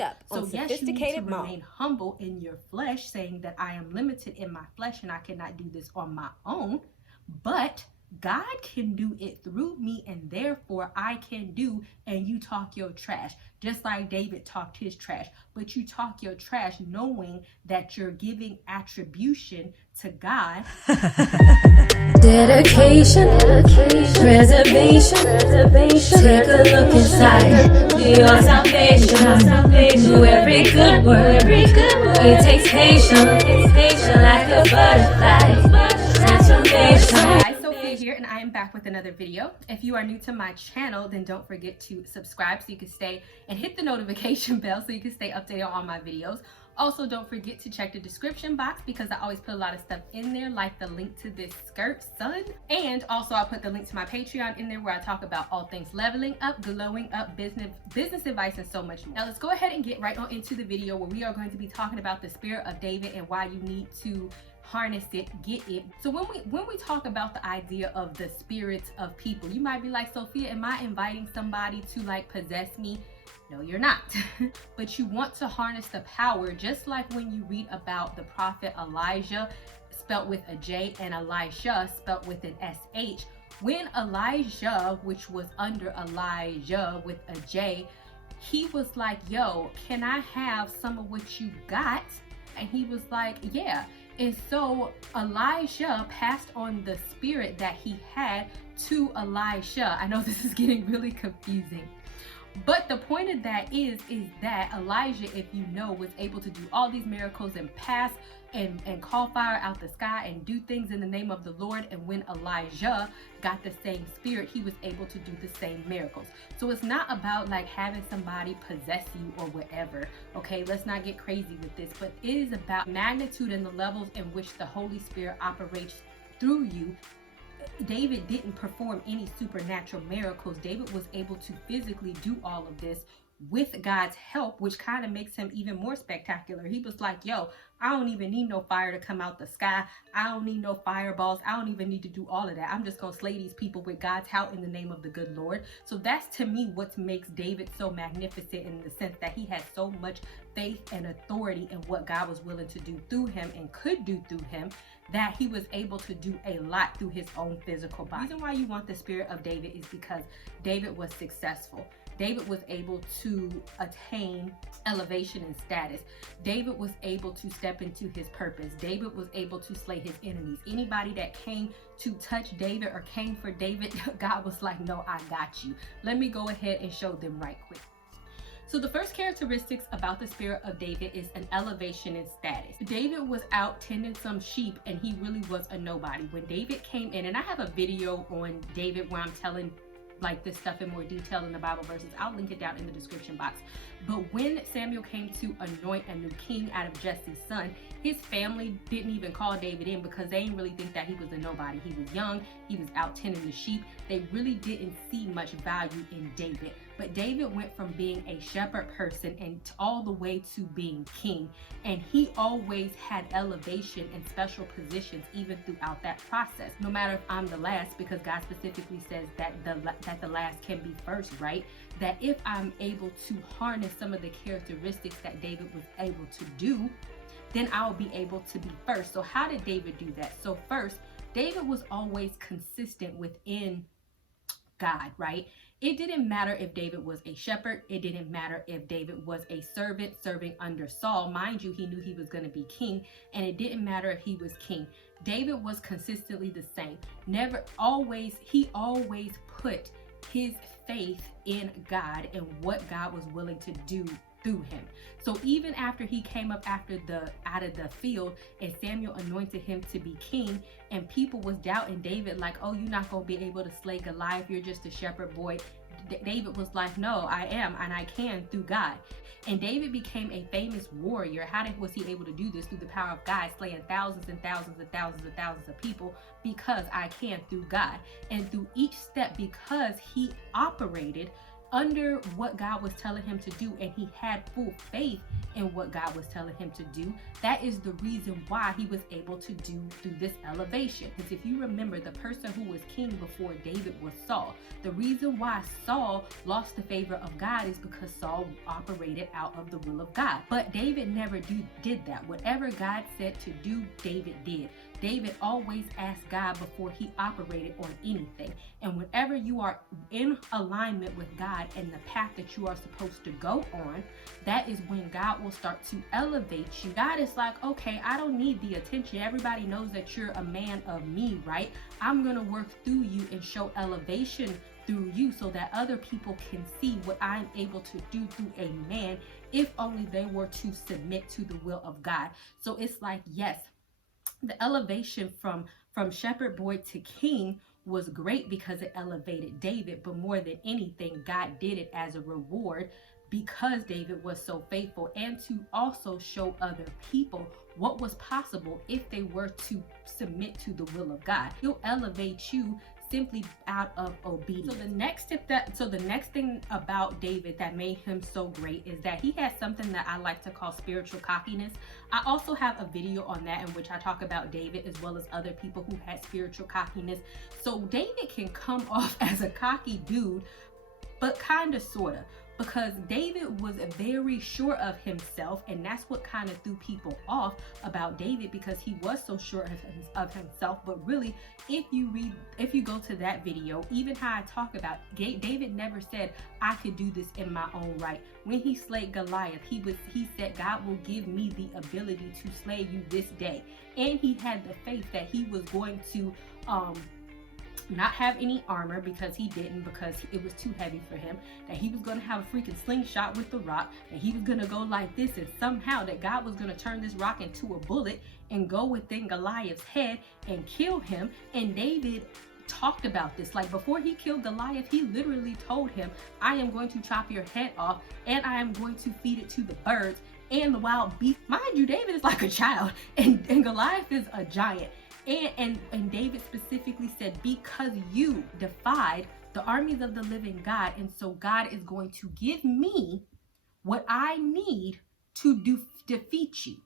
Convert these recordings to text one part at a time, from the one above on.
Coming up on Sophisticated Mom. Remain humble in your flesh, saying that I am limited in my flesh and I cannot do this on my own, but God can do it through me, and therefore I can do, and you talk your trash. Just like David talked his trash, but you talk your trash knowing that you're giving attribution to God. Dedication, preservation, take a look inside your salvation. Do every good word, it takes patience, like a butterfly, transformation. Hi, Sophia here, and I am back with another video. If you are new to my channel, then don't forget to subscribe so you can stay and hit the notification bell so you can stay updated on all my videos. Also, don't forget to check the description box because I always put a lot of stuff in there, like the link to this skirt, son. And also, I'll put the link to my Patreon in there where I talk about all things leveling up, glowing up, business advice, and so much more. Now, let's go ahead and get right on into the video where we are going to be talking about the spirit of David and why you need to harness it, get it. So when we talk about the idea of the spirits of people, you might be like, Sophia, am I inviting somebody to like possess me? No, you're not. But you want to harness the power, just like when you read about the prophet Elijah, spelt with a J, and Elisha, spelt with an SH. When Elijah, which was under Elijah with a J, he was like, yo, can I have some of what you got? And he was like, yeah. And so Elisha passed on the spirit that he had to Elisha. I know this is getting really confusing. But the point of that is that Elijah, if you know, was able to do all these miracles and pass and call fire out the sky and do things in the name of the Lord. And when Elijah got the same spirit, he was able to do the same miracles. So it's not about like having somebody possess you or whatever. Okay, let's not get crazy with this, but it is about magnitude and the levels in which the Holy Spirit operates through you. David didn't perform any supernatural miracles. David was able to physically do all of this with God's help, which kind of makes him even more spectacular. He was like, yo, I don't even need no fire to come out the sky. I don't need no fireballs. I don't even need to do all of that. I'm just going to slay these people with God's help in the name of the good Lord. So that's to me what makes David so magnificent, in the sense that he had so much faith and authority in what God was willing to do through him and could do through him, that he was able to do a lot through his own physical body. The reason why you want the spirit of David is because David was successful. David was able to attain elevation and status. David was able to step into his purpose. David was able to slay his enemies. Anybody that came to touch David or came for David, God was like, no, I got you. Let me go ahead and show them right quick. So the first characteristics about the spirit of David is an elevation in status. David was out tending some sheep and he really was a nobody. When David came in, and I have a video on David where I'm telling like this stuff in more detail in the Bible verses. I'll link it down in the description box. But when Samuel came to anoint a new king out of Jesse's son, his family didn't even call David in because they didn't really think that he was a nobody. He was young, he was out tending the sheep. They really didn't see much value in David. But David went from being a shepherd person and all the way to being king. And he always had elevation and special positions even throughout that process. No matter if I'm the last, because God specifically says that the last can be first, right? That if I'm able to harness some of the characteristics that David was able to do, then I'll be able to be first. So how did David do that? So first, David was always consistent within God, right? It didn't matter if David was a shepherd. It didn't matter if David was a servant serving under Saul. Mind you, he knew he was going to be king, and it didn't matter if he was king. David was consistently the same. He always put his faith in God and what God was willing to do through him. So even after he came up out of the field and Samuel anointed him to be king, and people was doubting David like, oh, you're not going to be able to slay Goliath, you're just a shepherd boy. David was like, no, I am, and I can through God. And David became a famous warrior. How was he able to do this? Through the power of God, slaying thousands and thousands and thousands and thousands of people, because I can through God. And through each step, because he operated under what God was telling him to do, and he had full faith in what God was telling him to do. That is the reason why he was able to do through this elevation. Because if you remember, the person who was king before David was Saul. The reason why Saul lost the favor of God is because Saul operated out of the will of God. But David never did that. Whatever God said to do, David did. David always asked God before he operated on anything. And whenever you are in alignment with God and the path that you are supposed to go on, that is when God will start to elevate you. God is like, okay, I don't need the attention. Everybody knows that you're a man of me, right? I'm going to work through you and show elevation through you so that other people can see what I'm able to do through a man, if only they were to submit to the will of God. So it's like, yes, the elevation from shepherd boy to king was great because it elevated David, but more than anything, God did it as a reward because David was so faithful, and to also show other people what was possible if they were to submit to the will of God. He'll elevate you simply out of obedience. So the next thing about David that made him so great is that he has something that I like to call spiritual cockiness. I also have a video on that in which I talk about David as well as other people who had spiritual cockiness. So David can come off as a cocky dude, but kind of, sort of, because David was very sure of himself, and that's what kind of threw people off about David, because he was so sure of himself. But really, if you go to that video, even how I talk about David never said, I could do this in my own right. When he slayed Goliath, he said, God will give me the ability to slay you this day. And he had the faith that he was going to not have any armor, because he didn't, because it was too heavy for him, that he was going to have a freaking slingshot with the rock, and he was going to go like this, and somehow that God was going to turn this rock into a bullet and go within Goliath's head and kill him. And David talked about this. Like, before he killed Goliath, he literally told him, I am going to chop your head off, and I am going to feed it to the birds and the wild beasts. Mind you, David is like a child, and Goliath is a giant. And David specifically said, because you defied the armies of the living God, and so God is going to give me what I need to defeat you.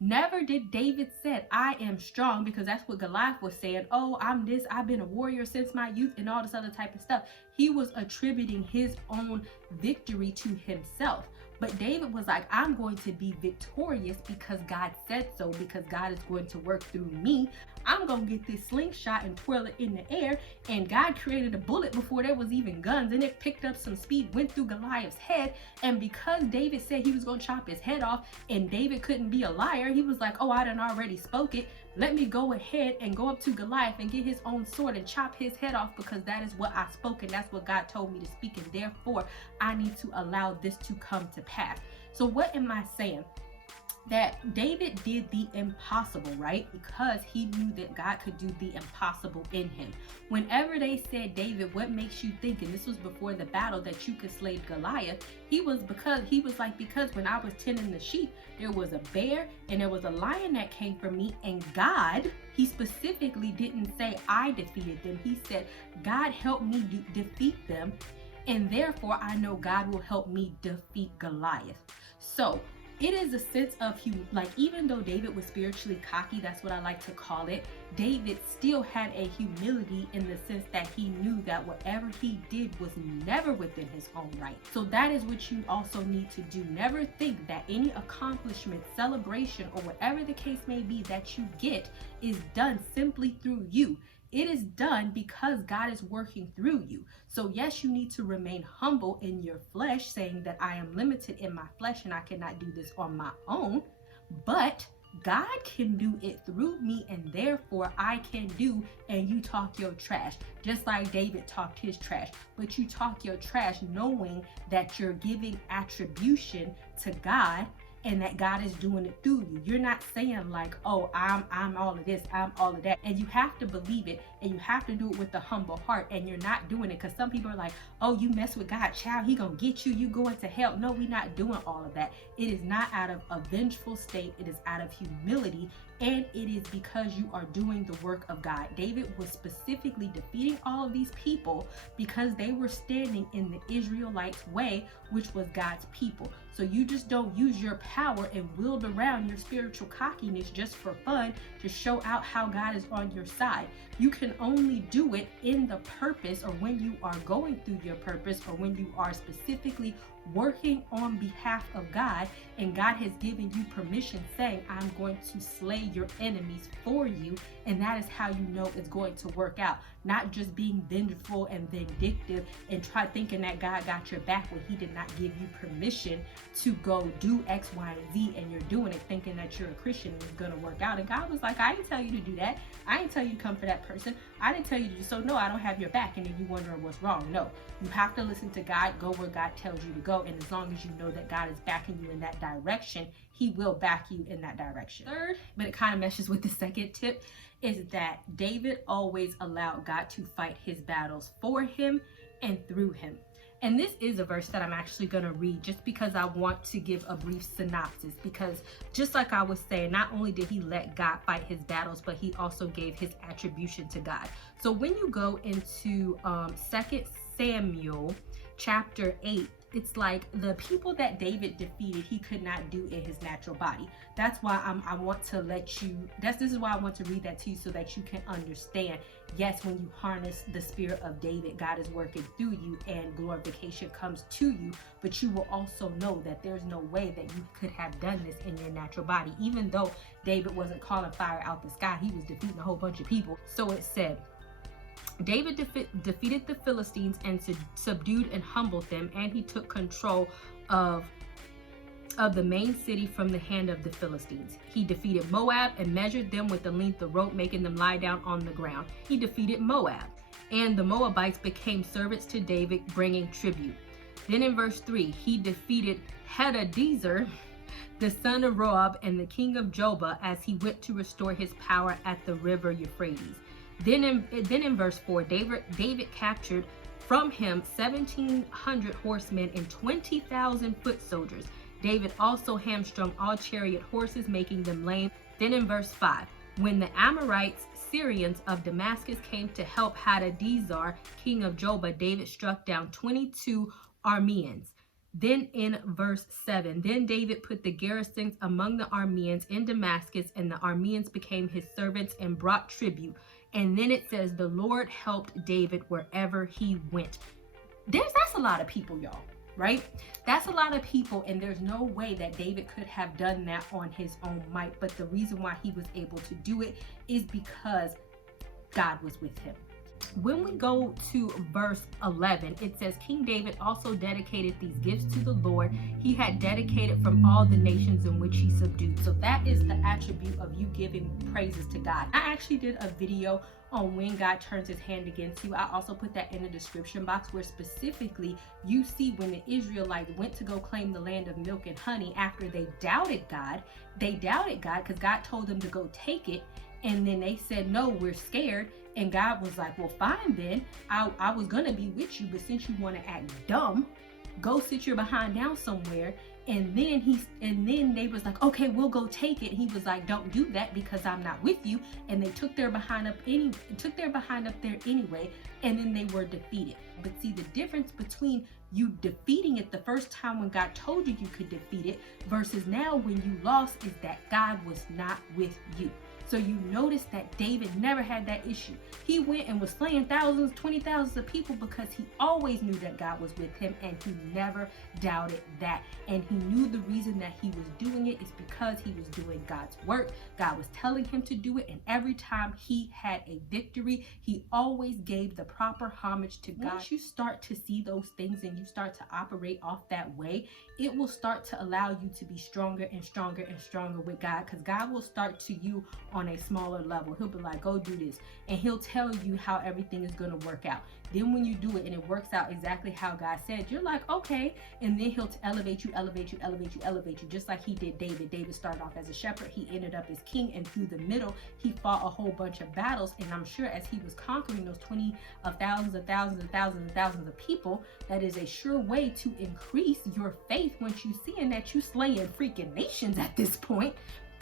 Never did David said, I am strong, because that's what Goliath was saying. Oh, I'm this, I've been a warrior since my youth, and all this other type of stuff. He was attributing his own victory to himself. But David was like, I'm going to be victorious because God said so, because God is going to work through me. I'm going to get this slingshot and twirl it in the air. And God created a bullet before there was even guns, and it picked up some speed, went through Goliath's head. And because David said he was going to chop his head off, and David couldn't be a liar, he was like, oh, I done already spoke it. Let me go ahead and go up to Goliath and get his own sword and chop his head off, because that is what I spoke, and that's what God told me to speak, and therefore I need to allow this to come to pass. So what am I saying? That David did the impossible, right? Because he knew that God could do the impossible in him. Whenever they said, David, what makes you think, and this was before the battle, that you could slay Goliath, he was like, because when I was tending the sheep, there was a bear and there was a lion that came from me, and God, he specifically didn't say I defeated them. He said, God helped me defeat them, and therefore I know God will help me defeat Goliath. So it is a sense of even though David was spiritually cocky, that's what I like to call it, David still had a humility in the sense that he knew that whatever he did was never within his own right. So that is what you also need to do. Never think that any accomplishment, celebration, or whatever the case may be that you get is done simply through you. It is done because God is working through you. So yes, you need to remain humble in your flesh, saying that I am limited in my flesh and I cannot do this on my own. But God can do it through me, and therefore I can do, and you talk your trash. Just like David talked his trash. But you talk your trash knowing that you're giving attribution to God, and that God is doing it through you. You're not saying like, oh, I'm all of this, I'm all of that. And you have to believe it, and you have to do it with a humble heart. And you're not doing it because some people are like, oh, you mess with God, child, he gonna get you, you going to hell. No, we're not doing all of that. It is not out of a vengeful state. It is out of humility, and it is because you are doing the work of God. David was specifically defeating all of these people because they were standing in the Israelites' way, which was God's people. So you just don't use your power and wield around your spiritual cockiness just for fun to show out how God is on your side. You can only do it in the purpose, or when you are going through your purpose, or when you are specifically working on behalf of God, and God has given you permission saying, I'm going to slay your enemies for you, and that is how you know it's going to work out. Not just being vengeful and vindictive and try thinking that God got your back when he did not give you permission to go do X, Y, and Z, and you're doing it thinking that you're a Christian and it's gonna work out. And God was like, I didn't tell you to do that. I didn't tell you to come for that person. I didn't tell you to do so. No, I don't have your back. And then you wondering what's wrong. No, you have to listen to God, go where God tells you to go. And as long as you know that God is backing you in that direction, he will back you in that direction. Third, but it kind of meshes with the second tip, is that David always allowed God to fight his battles for him and through him. And this is a verse that I'm actually going to read just because I want to give a brief synopsis, because just like I was saying, not only did he let God fight his battles, but he also gave his attribution to God. So when you go into 2 Samuel chapter 8, it's like the people that David defeated, he could not do in his natural body. That's why I want to let you, this is why I want to read that to you, so that you can understand. Yes, when you harness the spirit of David, God is working through you and glorification comes to you, but you will also know that there's no way that you could have done this in your natural body. Even though David wasn't calling fire out the sky, he was defeating a whole bunch of people. So it said, David defeated the Philistines and subdued and humbled them, and he took control of the main city from the hand of the Philistines. He defeated Moab and measured them with the length of rope, making them lie down on the ground. He defeated Moab, and the Moabites became servants to David, bringing tribute. Then in verse 3, he defeated Hadadezer, the son of Roab, and the king of Jobah, as he went to restore his power at the river Euphrates. Then in verse 4, David captured from him 1,700 horsemen and 20,000 foot soldiers. David also hamstrung all chariot horses, making them lame. Then in verse 5, when the Amorites, Syrians of Damascus, came to help Hadadezer, king of Jobah, David struck down 22 Arameans. Then in verse 7, then David put the garrisons among the Arameans in Damascus, and the Arameans became his servants and brought tribute. And then it says, the Lord helped David wherever he went. That's a lot of people, y'all, right? That's a lot of people, and there's no way that David could have done that on his own might. But the reason why he was able to do it is because God was with him. When we go to verse 11, it says, King David also dedicated these gifts to the Lord he had dedicated from all the nations in which he subdued. So that is the attribute of you giving praises to God. I actually did a video on when God turns his hand against you. I also put that in the description box, where specifically you see when the Israelites went to go claim the land of milk and honey after they doubted God. They doubted God because God told them to go take it. And then they said, no, we're scared. And God was like, well, fine then. I was going to be with you, but since you want to act dumb, go sit your behind down somewhere. And then they was like, okay, we'll go take it. He was like, don't do that because I'm not with you. And they took their behind up there anyway. And then they were defeated. But see, the difference between you defeating it the first time when God told you you could defeat it versus now when you lost is that God was not with you. So you notice that David never had that issue. He went and was slaying thousands, 20,000s of people because he always knew that God was with him, and he never doubted that. And he knew the reason that he was doing it is because he was doing God's work. God was telling him to do it, and every time he had a victory, he always gave the proper homage to God. Once you start to see those things and you start to operate off that way, it will start to allow you to be stronger and stronger and stronger with God, because God will start to you on a smaller level. He'll be like, go do this, and he'll tell you how everything is going to work out. Then when you do it and it works out exactly how God said, you're like, okay. And then he'll elevate you, just like he did David. David started off as a shepherd. He ended up as king, and through the middle, he fought a whole bunch of battles. And I'm sure as he was conquering those 20 of thousands of thousands and thousands and thousands of people, that is a sure way to increase your faith once you seeing that you slaying freaking nations at this point.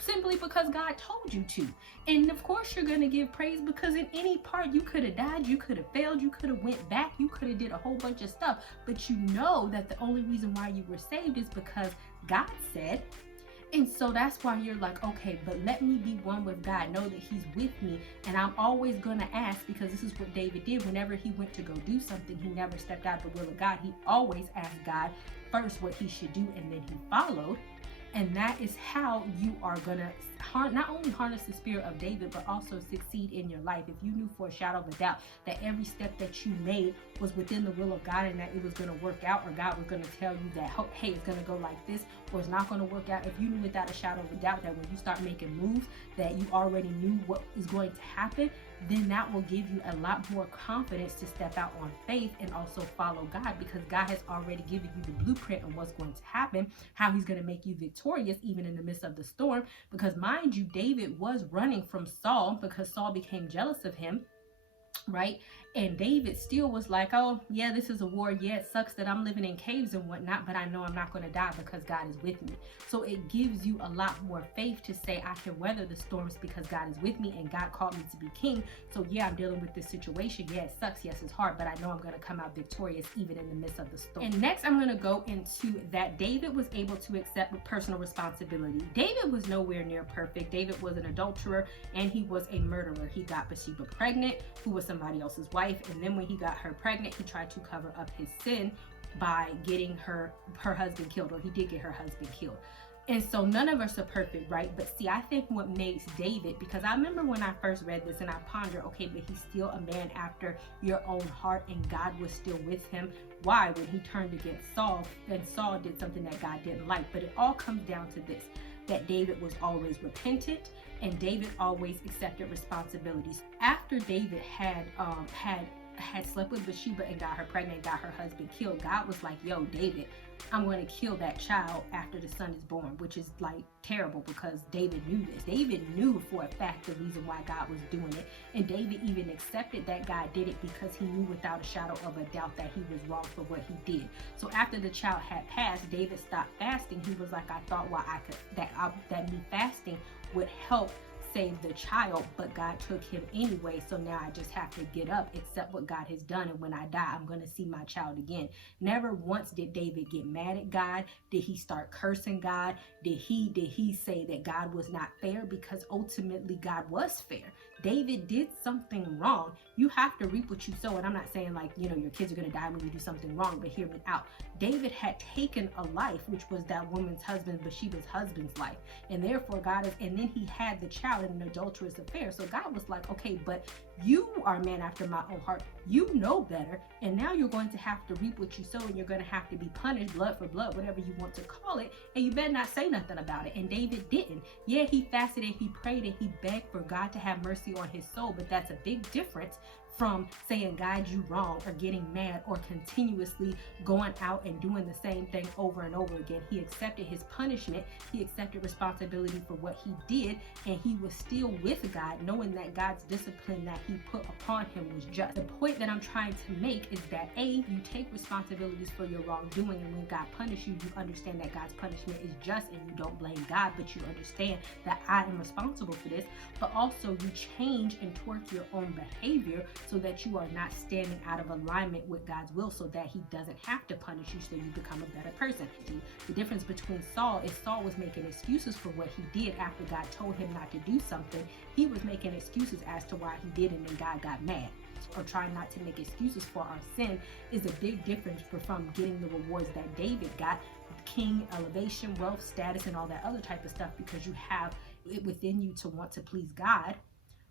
simply because God told you to. And of course you're going to give praise, because in any part you could have died, you could have failed, you could have went back, you could have did a whole bunch of stuff, but you know that the only reason why you were saved is because God said. And so that's why you're like, okay, but let me be one with God, know that he's with me, and I'm always going to ask, because this is what David did. Whenever he went to go do something, he never stepped out of the will of God. He always asked God first what he should do, and then he followed. And that is how you are going to not only harness the spirit of David, but also succeed in your life. If you knew for a shadow of a doubt that every step that you made was within the will of God, and that it was going to work out, or God was going to tell you that, hey, it's going to go like this, or it's not going to work out. If you knew without a shadow of a doubt that when you start making moves that you already knew what is going to happen, then that will give you a lot more confidence to step out on faith and also follow God, because God has already given you the blueprint of what's going to happen, how he's going to make you victorious even in the midst of the storm. Because mind you, David was running from Saul because Saul became jealous of him, right? And David still was like, oh yeah, this is a war. Yeah, it sucks that I'm living in caves and whatnot, but I know I'm not going to die because God is with me. So it gives you a lot more faith to say, I can weather the storms because God is with me and God called me to be king. So yeah, I'm dealing with this situation. Yeah, it sucks. Yes, it's hard, but I know I'm going to come out victorious even in the midst of the storm. And next I'm going to go into that David was able to accept personal responsibility. David was nowhere near perfect. David was an adulterer and he was a murderer. He got Bathsheba pregnant, who was somebody else's wife. And then when he got her pregnant, he tried to cover up his sin by getting her husband killed, or he did get her husband killed. And so none of us are perfect, right? But see, I think what makes David, because I remember when I first read this and I pondered, okay, but he's still a man after your own heart and God was still with him. Why? When he turned against Saul, and Saul did something that God didn't like. But it all comes down to this, that David was always repentant and David always accepted responsibilities. After David had slept with Bathsheba and got her pregnant and got her husband killed, God was like, yo, David, I'm going to kill that child after the son is born, which is like terrible, because David knew this. David knew for a fact the reason why God was doing it. And David even accepted that God did it because he knew without a shadow of a doubt that he was wrong for what he did. So after the child had passed, David stopped fasting. He was like, I thought that me fasting would help save the child, but God took him anyway, so now I just have to get up, accept what God has done, and when I die, I'm going to see my child again. Never once did David get mad at God. Did he start cursing God? Did he say that God was not fair? Because ultimately God was fair. David did something wrong. You have to reap what you sow. And I'm not saying like, your kids are going to die when you do something wrong, but hear me out. David had taken a life, which was that woman's husband, Bathsheba's husband's life. And therefore and then he had the child in an adulterous affair. So God was like, okay, but you are a man after my own heart. You know better. And now you're going to have to reap what you sow, and you're going to have to be punished, blood for blood, whatever you want to call it. And you better not say nothing about it. And David didn't. Yeah, he fasted and he prayed and he begged for God to have mercy on his soul. But that's a big difference from saying God, you wrong, or getting mad, or continuously going out and doing the same thing over and over again. He accepted his punishment. He accepted responsibility for what he did, and he was still with God, knowing that God's discipline that he put upon him was just. The point that I'm trying to make is that you take responsibilities for your wrongdoing, and when God punishes you, you understand that God's punishment is just, and you don't blame God, but you understand that I am responsible for this. But also you change and twerk your own behavior so that you are not standing out of alignment with God's will, so that he doesn't have to punish you, so you become a better person. The difference between Saul is Saul was making excuses for what he did after God told him not to do something. He was making excuses as to why he did, and then God got mad. Or trying not to make excuses for our sin is a big difference from getting the rewards that David got: king, elevation, wealth, status, and all that other type of stuff, because you have it within you to want to please God,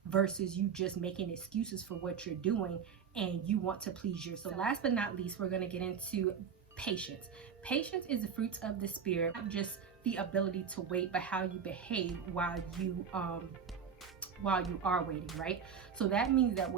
versus you just making excuses for what you're doing and you want to please yourself. So last but not least, we're going to get into patience. Patience is the fruits of the spirit, not just the ability to wait, but how you behave while you are waiting, right? So that means that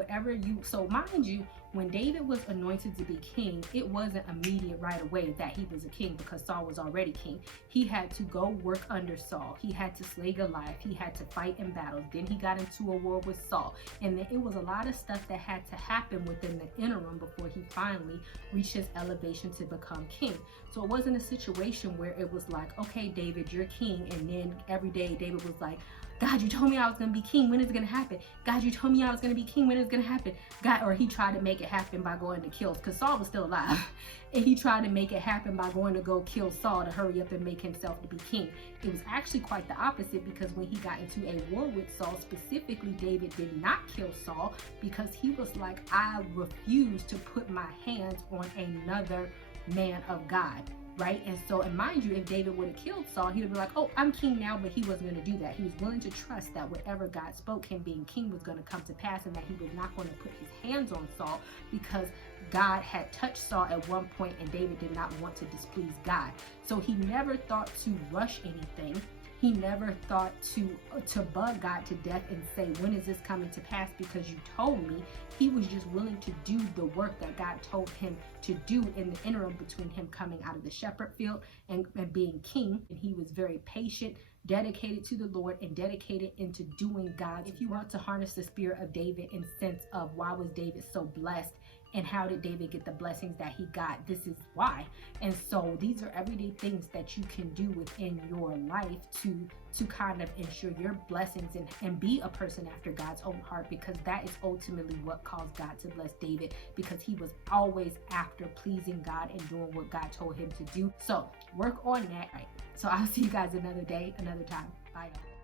so mind you, when David was anointed to be king, it wasn't immediate right away that he was a king, because Saul was already king. He had to go work under Saul. He had to slay Goliath. He had to fight in battles. Then he got into a war with Saul. And then it was a lot of stuff that had to happen within the interim before he finally reached his elevation to become king. So it wasn't a situation where it was like, okay, David, you're king. And then every day David was like, God, you told me I was going to be king. When is it going to happen? God, you told me I was going to be king. When is it going to happen? God, or he tried to make it happen by going to kill, because Saul was still alive. And he tried to make it happen by going to go kill Saul to hurry up and make himself to be king. It was actually quite the opposite, because when he got into a war with Saul, specifically, David did not kill Saul, because he was like, I refuse to put my hands on another man of God. Right? And so, and mind you, if David would have killed Saul, he would be like, oh, I'm king now, but he wasn't going to do that. He was willing to trust that whatever God spoke, him being king, was going to come to pass, and that he was not going to put his hands on Saul, because God had touched Saul at one point, and David did not want to displease God. So he never thought to rush anything. He never thought to bug God to death and say, when is this coming to pass, because you told me. He was just willing to do the work that God told him to do in the interim between him coming out of the shepherd field and being king. And he was very patient, dedicated to the Lord, and dedicated into doing God's. If you want to harness the spirit of David in sense of why was David so blessed, and how did David get the blessings that he got, this is why. And so these are everyday things that you can do within your life to kind of ensure your blessings and be a person after God's own heart, because that is ultimately what caused God to bless David, because he was always after pleasing God and doing what God told him to do. So work on that. Right. So I'll see you guys another day, another time. Bye, y'all.